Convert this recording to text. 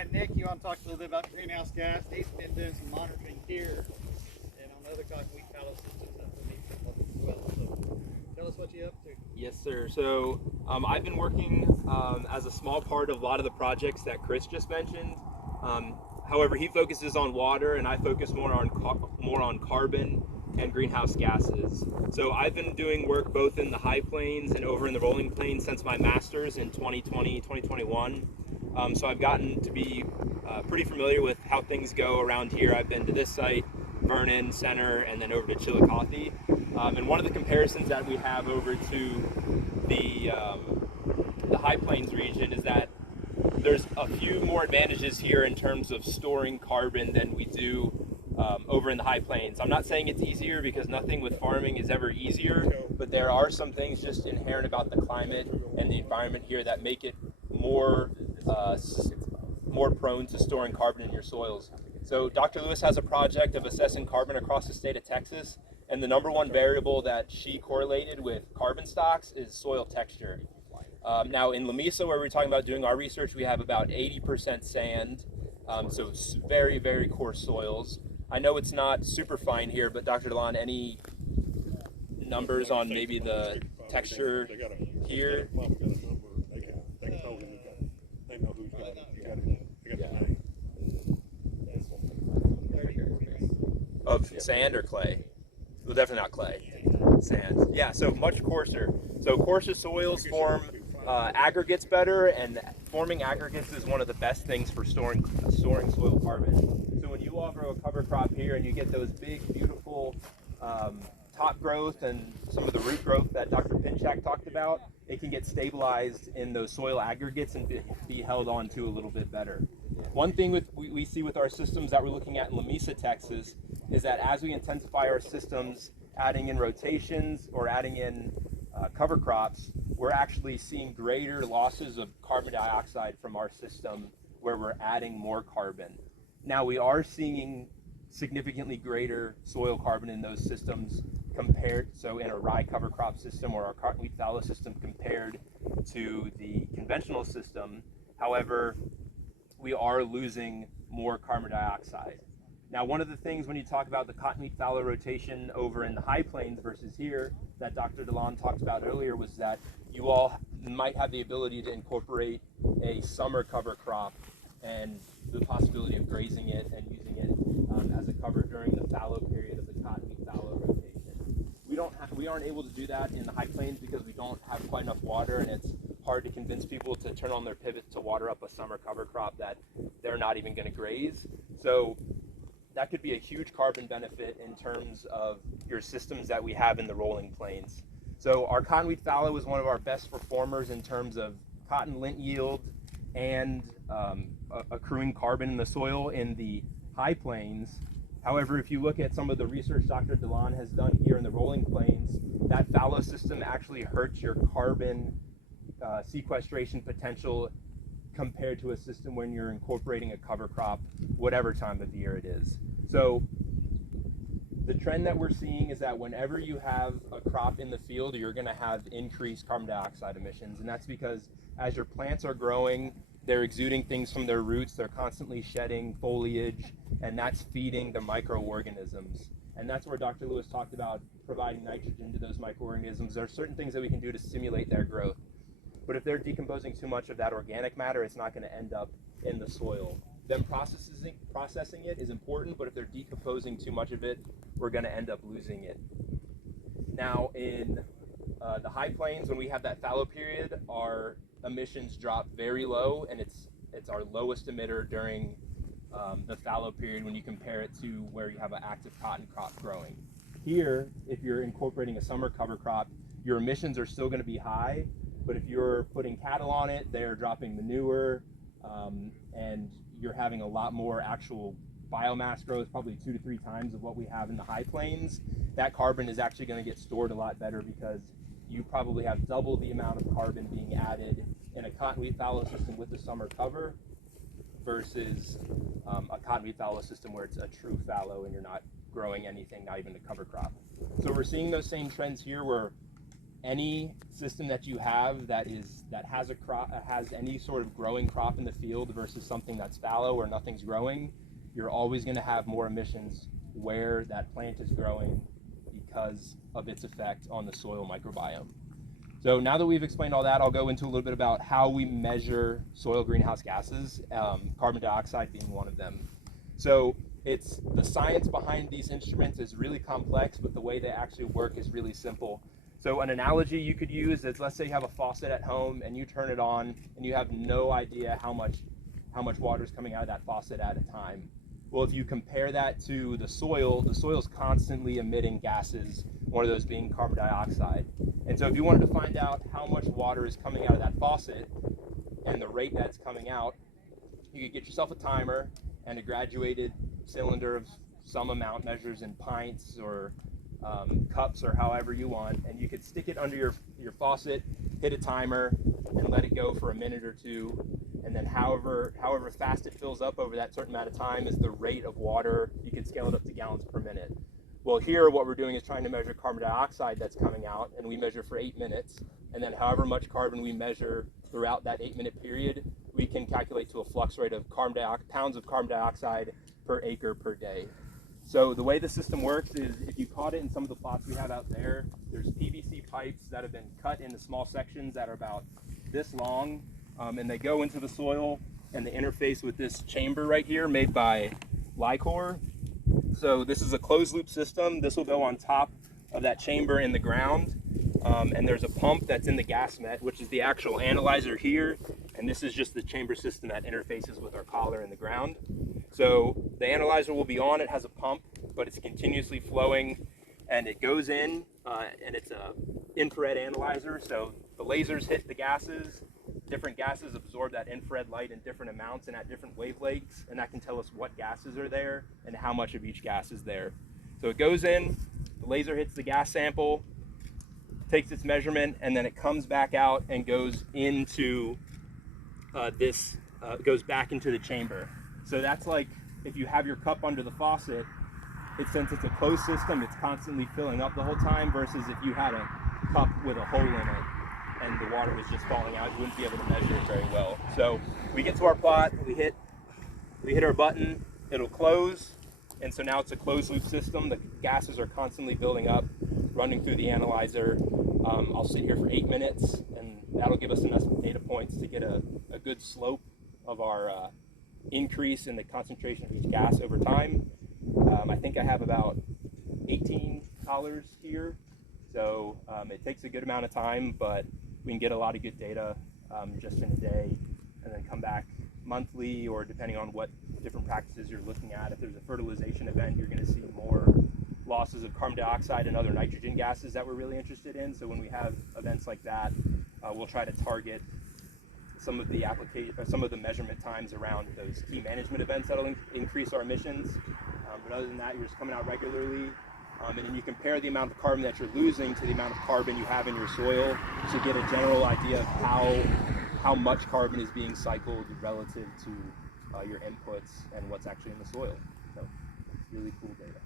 right, Nick, you want to talk a little bit about greenhouse gas? He's been doing some monitoring here and on other cotton wheat fallow systems underneath as well. So tell us what you're up to. Yes, sir. So I've been working as a small part of a lot of the projects that Chris just mentioned. However, he focuses on water, and I focus more on carbon and greenhouse gases. So I've been doing work both in the high plains and over in the rolling plains since my master's in 2020, 2021. So I've gotten to be pretty familiar with how things go around here. I've been to this site, Vernon, Center, and then over to Chillicothe. And one of the comparisons that we have over to the High Plains region is that there's a few more advantages here in terms of storing carbon than we do over in the High Plains. I'm not saying it's easier because nothing with farming is ever easier, but there are some things just inherent about the climate and the environment here that make it more prone to storing carbon in your soils. So Dr. Lewis has a project of assessing carbon across the state of Texas, and the number one variable that she correlated with carbon stocks is soil texture. Now in Lamesa, where we're talking about doing our research, we have about 80% sand, so it's very, very coarse soils. I know it's not super fine here, but Dr. DeLon, any numbers on maybe the texture here? Of sand or clay? Well, definitely not clay. Sand. Yeah, so much coarser. So coarser soils form aggregates better, and forming aggregates is one of the best things for storing soil carbon. So when you offer a cover crop here and you get those big, beautiful top growth and some of the root growth that Dr. Pinchak talked about, it can get stabilized in those soil aggregates and be held on to a little bit better. One thing we see with our systems that we're looking at in Lamesa, Texas, is that as we intensify our systems, adding in rotations or adding in cover crops, we're actually seeing greater losses of carbon dioxide from our system where we're adding more carbon. Now we are seeing significantly greater soil carbon in those systems so in a rye cover crop system or our cotton wheat fallow system compared to the conventional system. However, we are losing more carbon dioxide. Now, one of the things when you talk about the cotton wheat fallow rotation over in the high plains versus here that Dr. DeLon talked about earlier was that you all might have the ability to incorporate a summer cover crop and the possibility of grazing it and using it as a cover during the fallow period of the cotton wheat fallow rotation. We aren't able to do that in the high plains because we don't have quite enough water, and it's hard to convince people to turn on their pivot to water up a summer cover crop that they're not even going to graze. So that could be a huge carbon benefit in terms of your systems that we have in the rolling plains. So our cotton wheat fallow is one of our best performers in terms of cotton lint yield and accruing carbon in the soil in the high plains. However, if you look at some of the research Dr. DeLon has done here in the rolling plains, that fallow system actually hurts your carbon sequestration potential compared to a system when you're incorporating a cover crop, whatever time of the year it is. So the trend that we're seeing is that whenever you have a crop in the field, you're going to have increased carbon dioxide emissions. And that's because as your plants are growing, they're exuding things from their roots, they're constantly shedding foliage, and that's feeding the microorganisms. And that's where Dr. Lewis talked about providing nitrogen to those microorganisms. There are certain things that we can do to stimulate their growth. But if they're decomposing too much of that organic matter, it's not going to end up in the soil. Them processing it is important, but if they're decomposing too much of it, we're going to end up losing it. Now, in the high plains, when we have that fallow period, our emissions drop very low, and it's our lowest emitter during the fallow period when you compare it to where you have an active cotton crop growing. Here, if you're incorporating a summer cover crop, your emissions are still going to be high, but if you're putting cattle on it, they're dropping manure, and you're having a lot more actual biomass growth, probably 2 to 3 times of what we have in the high plains. That carbon is actually going to get stored a lot better because you probably have double the amount of carbon being added in a cotton wheat fallow system with the summer cover versus a cotton wheat fallow system where it's a true fallow and you're not growing anything, not even a cover crop. So we're seeing those same trends here where any system that you have that has a crop, has any sort of growing crop in the field versus something that's fallow or nothing's growing, you're always going to have more emissions where that plant is growing because of its effect on the soil microbiome. So now that we've explained all that, I'll go into a little bit about how we measure soil greenhouse gases, carbon dioxide being one of them. So it's the science behind these instruments is really complex, but the way they actually work is really simple. So an analogy you could use is, let's say you have a faucet at home and you turn it on and you have no idea how much water is coming out of that faucet at a time. Well, if you compare that to the soil is constantly emitting gases, one of those being carbon dioxide. And so if you wanted to find out how much water is coming out of that faucet and the rate that's coming out, you could get yourself a timer and a graduated cylinder of some amount, measures in pints or cups or however you want, and you could stick it under your faucet, hit a timer, and let it go for a minute or two, and then however fast it fills up over that certain amount of time is the rate of water. You can scale it up to gallons per minute. Well, here what we're doing is trying to measure carbon dioxide that's coming out, and we measure for 8 minutes, and then however much carbon we measure throughout that 8-minute period, we can calculate to a flux rate of pounds of carbon dioxide per acre per day. So the way the system works is, if you caught it in some of the plots we have out there, there's PVC pipes that have been cut into small sections that are about this long, and they go into the soil and they interface with this chamber right here made by Lycor. So this is a closed loop system. This will go on top of that chamber in the ground, and there's a pump that's in the gas met, which is the actual analyzer here, and this is just the chamber system that interfaces with our collar in the ground. So the analyzer will be on, it has a pump, but it's continuously flowing, and it goes in, and it's a infrared analyzer, so the lasers hit the gases, different gases absorb that infrared light in different amounts and at different wavelengths, and that can tell us what gases are there and how much of each gas is there. So it goes in, the laser hits the gas sample, takes its measurement, and then it comes back out and goes into goes back into the chamber. So that's like if you have your cup under the faucet, since it's a closed system, it's constantly filling up the whole time, versus if you had a cup with a hole in it and the water was just falling out, you wouldn't be able to measure it very well. So we get to our plot, we hit our button, it'll close, and so now it's a closed loop system. The gases are constantly building up, running through the analyzer. I'll sit here for 8 minutes, and that'll give us enough data points to get a good slope of our increase in the concentration of each gas over time. I think I have about 18 collars here, so it takes a good amount of time, but we can get a lot of good data just in a day, and then come back monthly, or depending on what different practices you're looking at. If there's a fertilization event, you're going to see more losses of carbon dioxide and other nitrogen gases that we're really interested in. So when we have events like that, we'll try to target some of the measurement times around those key management events that'll increase our emissions. But other than that, you're just coming out regularly, and then you compare the amount of carbon that you're losing to the amount of carbon you have in your soil to get a general idea of how much carbon is being cycled relative to your inputs and what's actually in the soil. So it's really cool data.